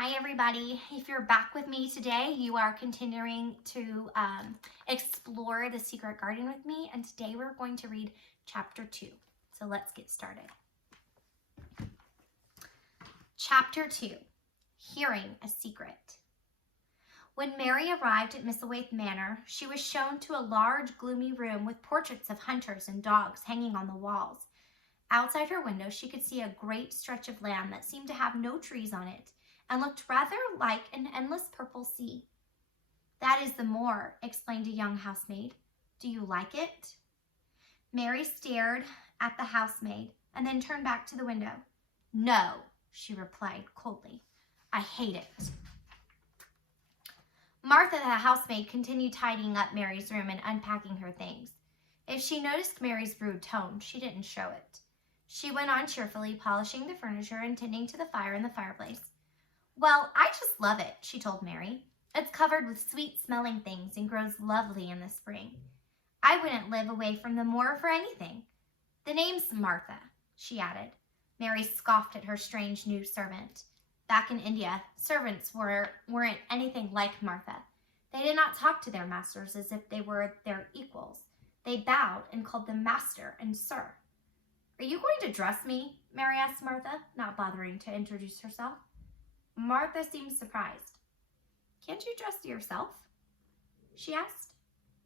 Hi everybody, if you're back with me today, you are continuing to explore the secret garden with me, and today we're going to read chapter 2. So let's get started. Chapter 2, Hearing a Secret. When Mary arrived at Misselthwaite Manor, she was shown to a large, gloomy room with portraits of hunters and dogs hanging on the walls. Outside her window, she could see a great stretch of land that seemed to have no trees on it, and looked rather like an endless purple sea. "That is the moor," explained a young housemaid. "Do you like it?" Mary stared at the housemaid and then turned back to the window. "No," she replied coldly. "I hate it." Martha, the housemaid, continued tidying up Mary's room and unpacking her things. If she noticed Mary's rude tone, she didn't show it. She went on cheerfully polishing the furniture and tending to the fire in the fireplace. "Well, I just love it," she told Mary. "It's covered with sweet-smelling things and grows lovely in the spring. I wouldn't live away from the moor for anything. The name's Martha," she added. Mary scoffed at her strange new servant. Back in India, servants weren't anything like Martha. They did not talk to their masters as if they were their equals. They bowed and called them master and sir. "Are you going to dress me?" Mary asked Martha, not bothering to introduce herself. Martha seemed surprised. "Can't you dress yourself?" she asked.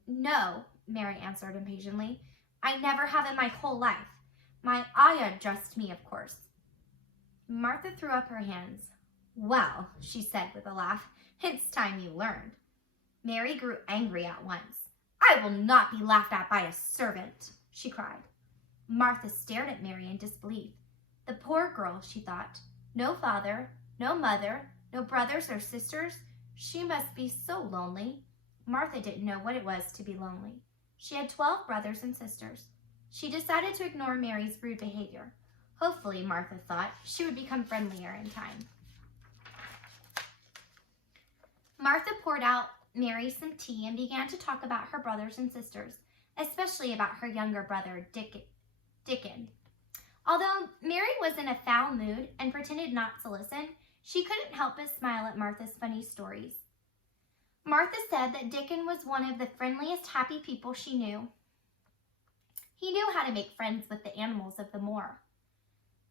"No," Mary answered impatiently. "I never have in my whole life. My ayah dressed me, of course." Martha threw up her hands. "Well," she said with a laugh, "it's time you learned." Mary grew angry at once. "I will not be laughed at by a servant," she cried. Martha stared at Mary in disbelief. The poor girl, she thought. No father, no mother, no brothers or sisters. She must be so lonely. Martha didn't know what it was to be lonely. She had 12 brothers and sisters. She decided to ignore Mary's rude behavior. Hopefully, Martha thought, she would become friendlier in time. Martha poured out Mary some tea and began to talk about her brothers and sisters, especially about her younger brother, Dickon. Although Mary was in a foul mood and pretended not to listen, she couldn't help but smile at Martha's funny stories. Martha said that Dickon was one of the friendliest, happy people she knew. He knew how to make friends with the animals of the moor.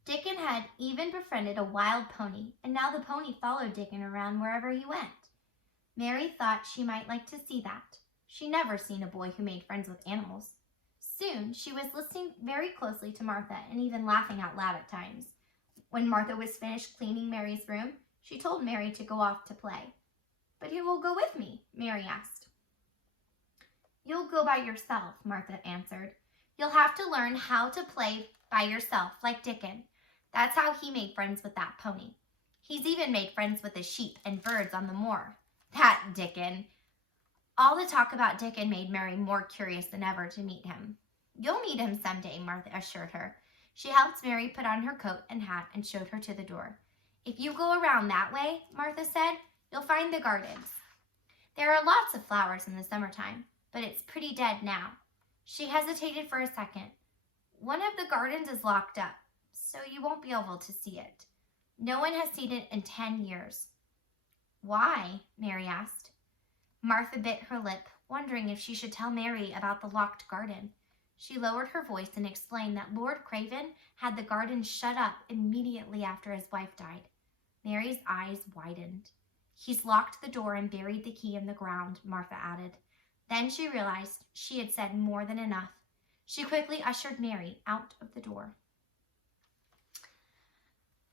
Dickon had even befriended a wild pony, and now the pony followed Dickon around wherever he went. Mary thought she might like to see that. She'd never seen a boy who made friends with animals. Soon, she was listening very closely to Martha and even laughing out loud at times. When Martha was finished cleaning Mary's room, she told Mary to go off to play. "But who will go with me?" Mary asked. "You'll go by yourself," Martha answered. "You'll have to learn how to play by yourself, like Dickon. That's how he made friends with that pony. He's even made friends with the sheep and birds on the moor. That Dickon!" All the talk about Dickon made Mary more curious than ever to meet him. "You'll meet him someday," Martha assured her. She helped Mary put on her coat and hat and showed her to the door. "If you go around that way," Martha said, "you'll find the gardens. There are lots of flowers in the summertime, but it's pretty dead now." She hesitated for a second. "One of the gardens is locked up, so you won't be able to see it. No one has seen it in 10 years. "Why?" Mary asked. Martha bit her lip, wondering if she should tell Mary about the locked garden. She lowered her voice and explained that Lord Craven had the garden shut up immediately after his wife died. Mary's eyes widened. "He's locked the door and buried the key in the ground," Martha added. Then she realized she had said more than enough. She quickly ushered Mary out of the door.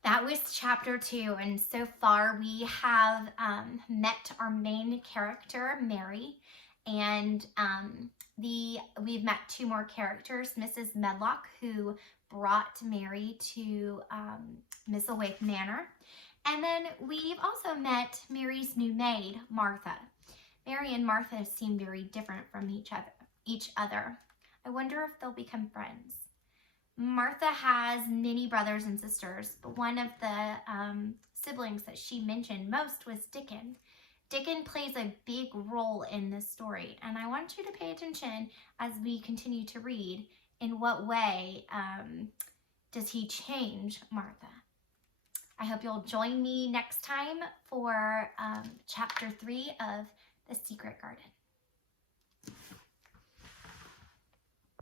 That was chapter 2, and so far we have met our main character, Mary, and we've met 2 more characters, Mrs. Medlock, who brought Mary to Misselthwaite Manor, and then we've also met Mary's new maid, Martha. Mary and Martha seem very different from each other. I wonder if they'll become friends. Martha has many brothers and sisters, but one of the siblings that she mentioned most was Dickon. Dickon plays a big role in this story, and I want you to pay attention as we continue to read. In what way does he change Martha? I hope you'll join me next time for chapter 3 of The Secret Garden.